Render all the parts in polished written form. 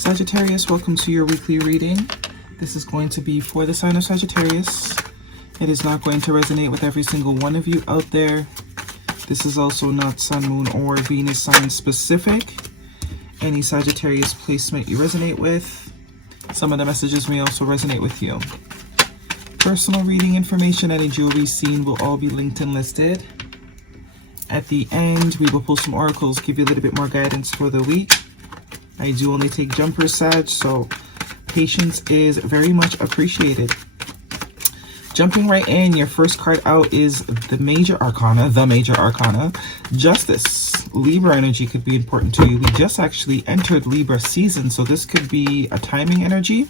Sagittarius, welcome to your weekly reading. This is going to be for the sign of Sagittarius. It is not going to resonate with every single one of you out there. This is also not Sun, Moon, or Venus sign specific. Any Sagittarius placement you resonate with, some of the messages may also resonate with you. Personal reading information and a jewelry scene will all be linked and listed. At the end, we will pull some oracles, give you a little bit more guidance for the week. I do only take jumpers, Sag, so patience is very much appreciated. Jumping right in, your first card out is the Major Arcana, Justice. Libra energy could be important to you. We just actually entered Libra season, so this could be a timing energy.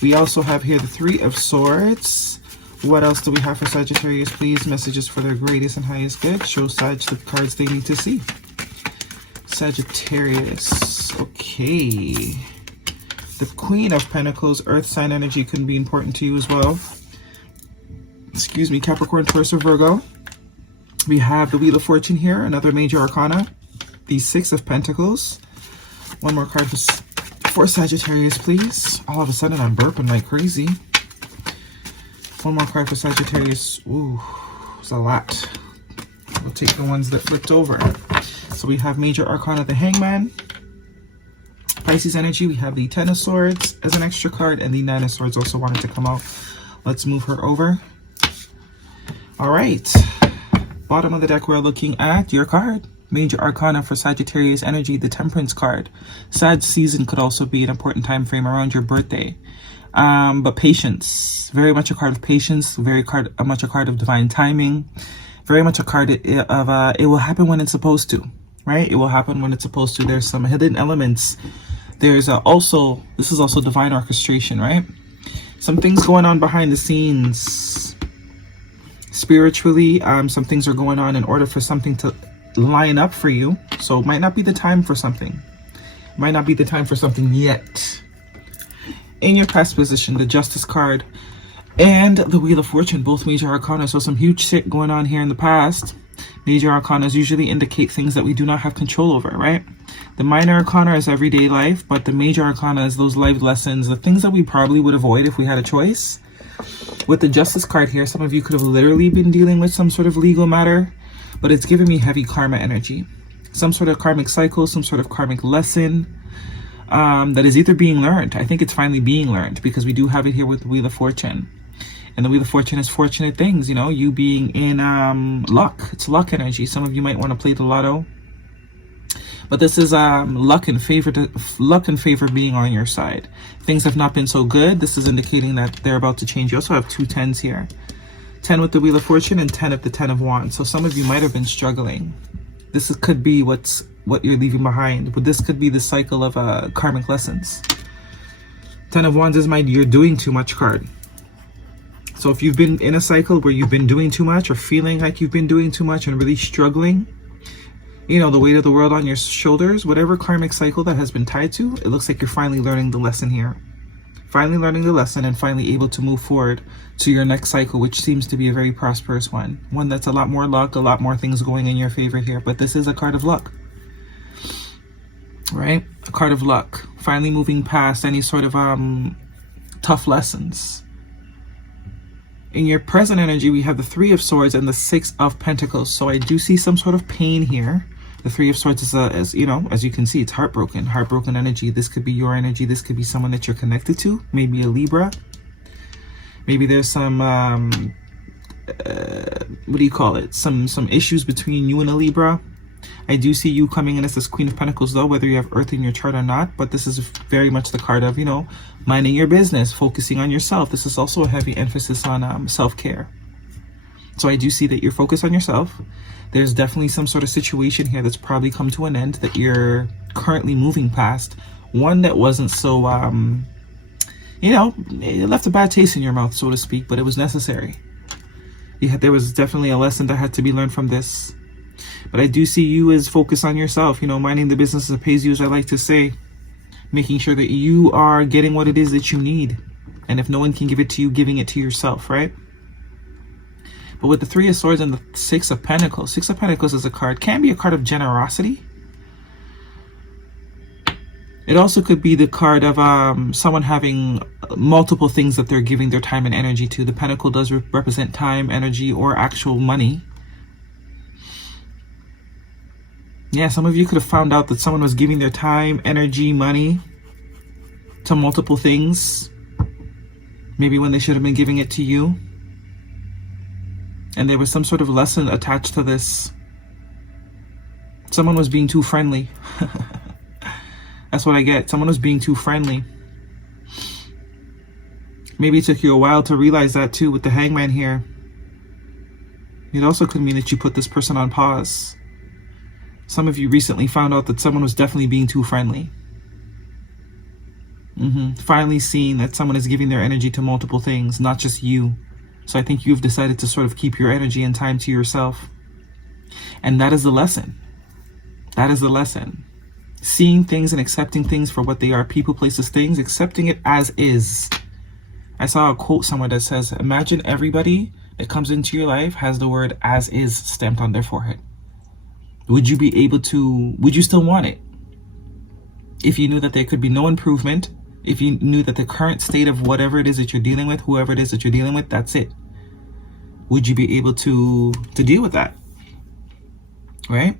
We also have here the Three of Swords. What else do we have for Sagittarius, please? Messages for their greatest and highest good. Show Sag the cards they need to see. Sagittarius, okay. The Queen of Pentacles, Earth sign energy can be important to you as well. Excuse me, Capricorn, Taurus, or Virgo. We have the Wheel of Fortune here, another Major Arcana. The Six of Pentacles. One more card for Sagittarius, please. All of a sudden, I'm burping like crazy. One more card for Sagittarius. Ooh, it's a lot. We'll take the ones that flipped over. So we have Major Arcana, the Hangman. Pisces energy, we have the Ten of Swords as an extra card, and the Nine of Swords also wanted to come out. Let's move her over. All right. Bottom of the deck, we're looking at your card. Major Arcana for Sagittarius energy, the Temperance card. Sag season could also be an important time frame around your birthday. But patience, very much a card of patience, much a card of divine timing, very much a card of it will happen when it's supposed to, right? It will happen when it's supposed to. There's some hidden elements. There's this is also divine orchestration, right? Some things going on behind the scenes spiritually. Some things are going on in order for something to line up for you. So it might not be the time for something. It might not be the time for something yet. In your past position, the Justice card and the Wheel of Fortune, both Major Arcana. So some huge shit going on here in the past. Major Arcanas usually indicate things that we do not have control over, right? The Minor Arcana is everyday life, but the Major Arcana is those life lessons, the things that we probably would avoid if we had a choice. With the Justice card here, some of you could have literally been dealing with some sort of legal matter, but it's giving me heavy karma energy. Some sort of karmic cycle, some sort of karmic lesson. That is either being learned. I think it's finally being learned, because we do have it here with the Wheel of Fortune. And the Wheel of Fortune is fortunate things, you know, you being in luck. It's luck energy. Some of you might want to play the lotto. But this is luck and favor being on your side. Things have not been so good. This is indicating that they're about to change. You also have two 10s here. 10 with the Wheel of Fortune and 10 of the Ten of Wands. So some of you might have been struggling. This could be what you're leaving behind, but this could be the cycle of karmic lessons. Ten of Wands is my you're doing too much card. So if you've been in a cycle where you've been doing too much or feeling like you've been doing too much and really struggling, you know, the weight of the world on your shoulders, whatever karmic cycle that has been tied to, it looks like you're finally learning the lesson here. Finally learning the lesson and finally able to move forward to your next cycle, which seems to be a very prosperous one. One that's a lot more luck, a lot more things going in your favor here. But this is a card of luck, right? A card of luck. Finally moving past any sort of tough lessons. In your present energy, we have the Three of Swords and the Six of Pentacles. So I do see some sort of pain here. The Three of Swords is, you know, as you can see, it's heartbroken energy. This could be your energy. This could be someone that you're connected to. Maybe a Libra. Maybe there's some, what do you call it? Some issues between you and a Libra. I do see you coming in as this Queen of Pentacles, though, whether you have Earth in your chart or not. But this is very much the card of, you know, minding your business, focusing on yourself. This is also a heavy emphasis on self-care. So I do see that you're focused on yourself. There's definitely some sort of situation here that's probably come to an end that you're currently moving past. One that wasn't so, you know, it left a bad taste in your mouth, so to speak, but it was necessary. There was definitely a lesson that had to be learned from this. But I do see you as focused on yourself, you know, minding the business that pays you, as I like to say. Making sure that you are getting what it is that you need. And if no one can give it to you, giving it to yourself, right? But with the Three of Swords and the Six of Pentacles is a card, can be a card of generosity. It also could be the card of someone having multiple things that they're giving their time and energy to. The pentacle does represent time, energy, or actual money. Yeah, some of you could have found out that someone was giving their time, energy, money to multiple things. Maybe when they should have been giving it to you. And there was some sort of lesson attached to this. Someone was being too friendly. That's what I get. Someone was being too friendly. Maybe it took you a while to realize that too with the Hangman here. It also could mean that you put this person on pause. Some of you recently found out that someone was definitely being too friendly. Finally seeing that someone is giving their energy to multiple things, not just you. So I think you've decided to sort of keep your energy and time to yourself. And that is the lesson. That is the lesson. Seeing things and accepting things for what they are, people, places, things, accepting it as is. I saw a quote somewhere that says, imagine everybody that comes into your life has the word as is stamped on their forehead. Would you be able to, would you still want it? If you knew that there could be no improvement, if you knew that the current state of whatever it is that you're dealing with, whoever it is that you're dealing with, that's it. Would you be able to deal with that? Right?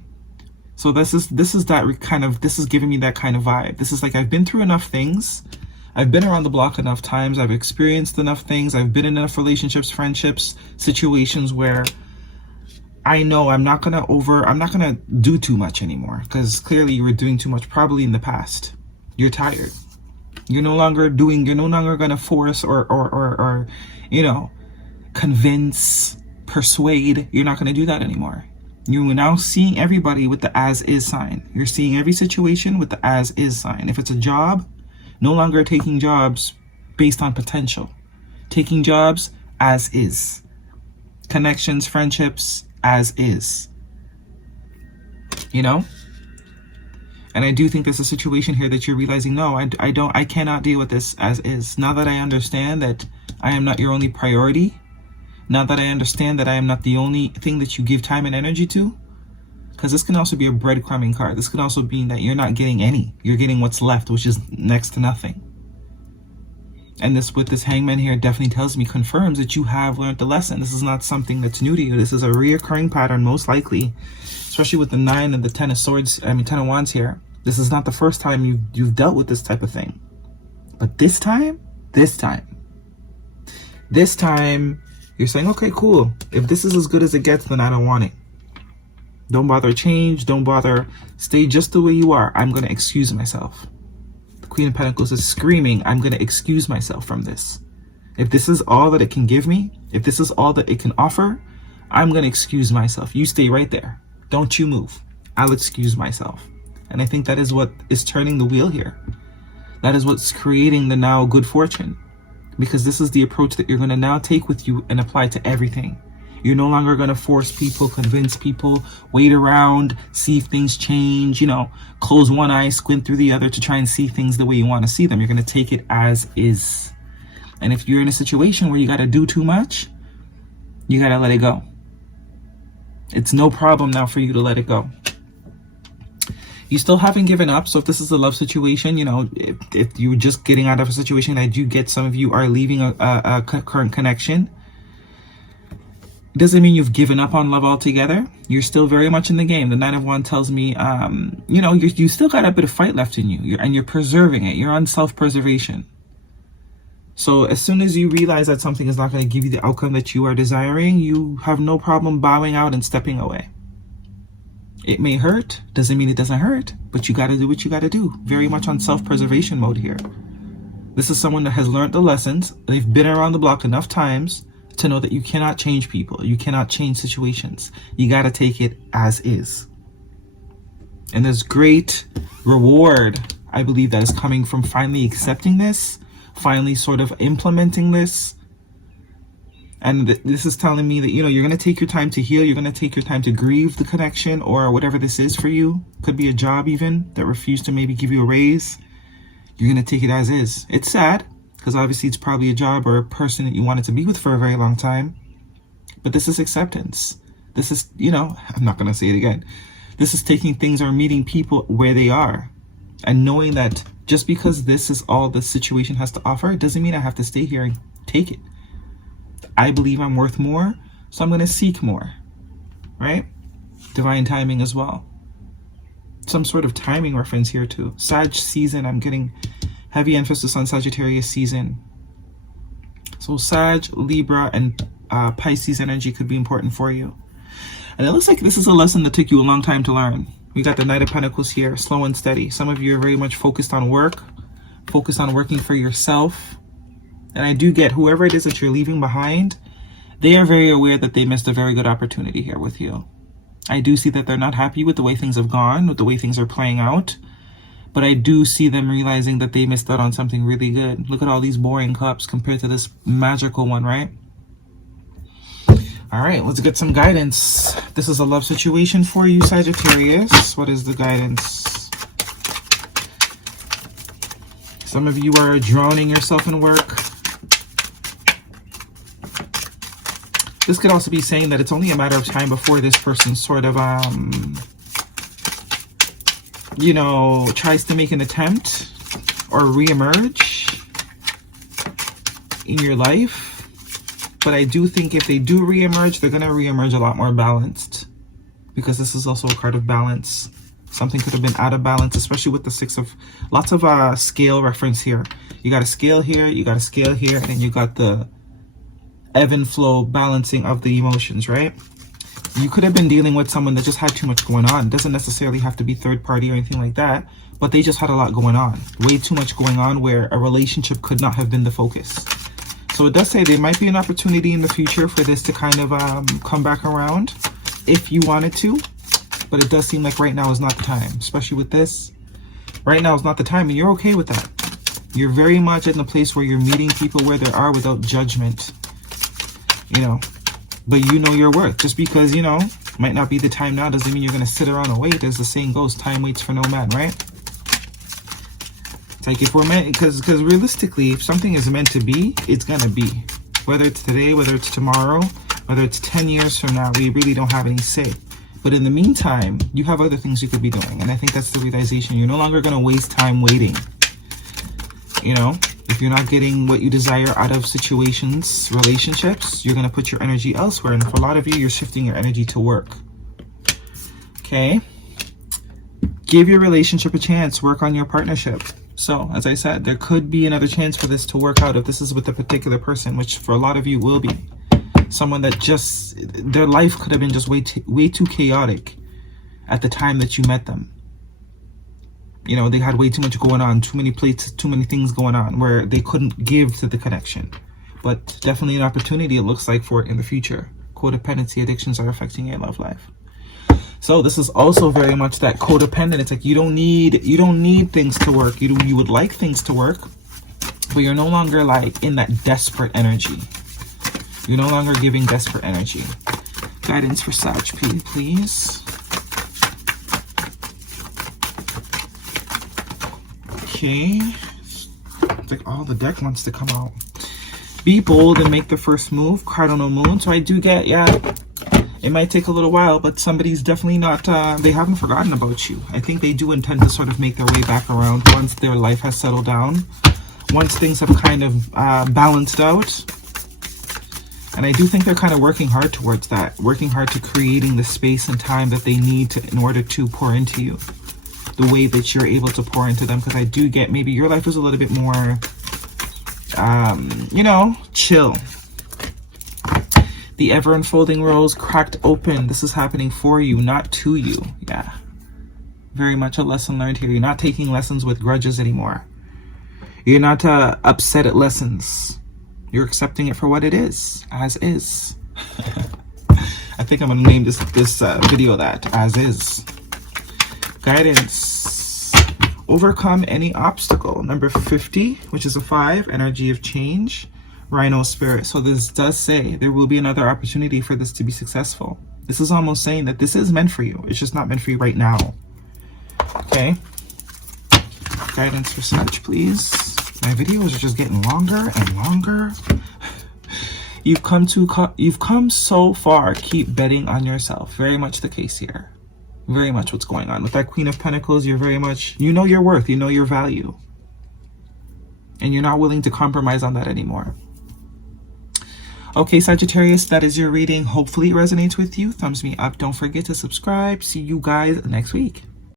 So this is that kind of, this is giving me that kind of vibe. This is like, I've been through enough things. I've been around the block enough times. I've experienced enough things. I've been in enough relationships, friendships, situations where I know I'm not gonna do too much anymore, because clearly you were doing too much probably in the past. You're tired. You're no longer gonna force or you know, convince, persuade. You're not gonna do that anymore. You're now seeing everybody with the as is sign. You're seeing every situation with the as is sign. If it's a job, no longer taking jobs based on potential. Taking jobs as is. Connections, friendships, as is. You know? And I do think there's a situation here that you're realizing, no, I cannot deal with this as is. Now that I understand that I am not your only priority, now that I understand that I am not the only thing that you give time and energy to, because this can also be a breadcrumbing card. This can also mean that you're not getting any. You're getting what's left, which is next to nothing. And this, with this Hangman here, definitely tells me, confirms that you have learned the lesson. This is not something that's new to you. This is a reoccurring pattern, most likely, especially with the 9 and the 10 of swords, 10 of wands here. This is not the first time you've dealt with this type of thing. But this time, you're saying, okay, cool. If this is as good as it gets, then I don't want it. Don't bother change. Don't bother. Stay just the way you are. I'm going to excuse myself. The Queen of Pentacles is screaming, I'm going to excuse myself from this. If this is all that it can give me, if this is all that it can offer, I'm going to excuse myself. You stay right there. Don't you move. I'll excuse myself. And I think that is what is turning the wheel here. That is what's creating the now good fortune. Because this is the approach that you're going to now take with you and apply to everything. You're no longer going to force people, convince people, wait around, see if things change, you know, close one eye, squint through the other to try and see things the way you want to see them. You're going to take it as is. And if you're in a situation where you got to do too much, you got to let it go. It's no problem now for you to let it go. You still haven't given up. So if this is a love situation, you know, if you're just getting out of a situation, I do get some of you are leaving a current connection. It doesn't mean you've given up on love altogether. You're still very much in the game. The 9 of Wands tells me, you know, you still got a bit of fight left in you. And you're preserving it. You're on self-preservation. So as soon as you realize that something is not going to give you the outcome that you are desiring, you have no problem bowing out and stepping away. It may hurt. Doesn't mean it doesn't hurt. But you got to do what you got to do. Very much on self-preservation mode here. This is someone that has learned the lessons. They've been around the block enough times to know that you cannot change people. You cannot change situations. You got to take it as is. And there's great reward, I believe, that is coming from finally accepting this, finally sort of implementing this. And this is telling me that, you know, you're going to take your time to heal. You're going to take your time to grieve the connection or whatever this is for you. Could be a job even that refused to maybe give you a raise. You're going to take it as is. It's sad because obviously it's probably a job or a person that you wanted to be with for a very long time. But this is acceptance. This is, you know, I'm not going to say it again. This is taking things or meeting people where they are and knowing that Just because this is all the situation has to offer, it doesn't mean I have to stay here and take it. I believe I'm worth more, so I'm going to seek more, right? Divine timing as well. Some sort of timing reference here too. Sag season, I'm getting heavy emphasis on Sagittarius season. So Sag, Libra, and Pisces energy could be important for you. And it looks like this is a lesson that took you a long time to learn. We got the Knight of Pentacles here, slow and steady. Some of you are very much focused on work, focused on working for yourself. And I do get whoever it is that you're leaving behind, they are very aware that they missed a very good opportunity here with you. I do see that they're not happy with the way things have gone, with the way things are playing out. But I do see them realizing that they missed out on something really good. Look at all these boring cups compared to this magical one, right? All right, let's get some guidance. This is a love situation for you, Sagittarius. What is the guidance? Some of you are drowning yourself in work. This could also be saying that it's only a matter of time before this person sort of, you know, tries to make an attempt or reemerge in your life. But I do think if they do reemerge, they're going to reemerge a lot more balanced. Because this is also a card of balance. Something could have been out of balance, especially with the six of... Lots of scale reference here. You got a scale here, you got a scale here, and you got the ebb and flow balancing of the emotions, right? You could have been dealing with someone that just had too much going on. It doesn't necessarily have to be third party or anything like that. But they just had a lot going on. Way too much going on where a relationship could not have been the focus. So it does say there might be an opportunity in the future for this to kind of come back around if you wanted to. But it does seem like right now is not the time, especially with this. Right now is not the time, and you're okay with that. You're very much in a place where you're meeting people where they are without judgment. You know, but you know your worth. Just because, you know, might not be the time now doesn't mean you're going to sit around and wait. As the saying goes, time waits for no man, right? It's like if we're meant, because realistically, if something is meant to be, it's gonna be. Whether it's today, whether it's tomorrow, whether it's 10 years from now, we really don't have any say. But in the meantime, you have other things you could be doing. And I think that's the realization. You're no longer gonna waste time waiting. You know, if you're not getting what you desire out of situations, relationships, you're gonna put your energy elsewhere. And for a lot of you, you're shifting your energy to work. Okay? Give your relationship a chance. Work on your partnership. So, as I said, there could be another chance for this to work out if this is with a particular person, which for a lot of you will be. Someone that just, their life could have been just way too chaotic at the time that you met them. You know, they had way too much going on, too many plates, too many things going on where they couldn't give to the connection. But definitely an opportunity, it looks like, for it in the future. Codependency addictions are affecting your love life. So this is also very much that codependent. It's like you don't need things to work. You would like things to work, but you're no longer like in that desperate energy. You're no longer giving desperate energy. Guidance for Sag, please. Okay. It's like all the deck wants to come out. Be bold and make the first move. Cardinal moon. So I do get, yeah. It might take a little while, but somebody's definitely not, they haven't forgotten about you. I think they do intend to sort of make their way back around once their life has settled down. Once things have kind of balanced out. And I do think they're kind of working hard towards that. Working hard to creating the space and time that they need to, in order to pour into you. The way that you're able to pour into them. Because I do get maybe your life is a little bit more, you know, chill. The ever-unfolding rose cracked open. This is happening for you, not to you. Yeah. Very much a lesson learned here. You're not taking lessons with grudges anymore. You're not upset at lessons. You're accepting it for what it is. As is. I think I'm going to name this video that. As is. Guidance. Overcome any obstacle. Number 50, which is a 5. Energy of change. Rhino spirit. So this does say there will be another opportunity for this to be successful. This is almost saying that this is meant for you. It's just not meant for you right now. Okay. Guidance for Sag, please. My videos are just getting longer and longer. You've come so far. Keep betting on yourself. Very much the case here. Very much what's going on. With that Queen of Pentacles, you're very much, you know your worth, you know your value. and you're not willing to compromise on that anymore. Okay, Sagittarius, that is your reading. Hopefully it resonates with you. Thumbs me up. Don't forget to subscribe. See you guys next week.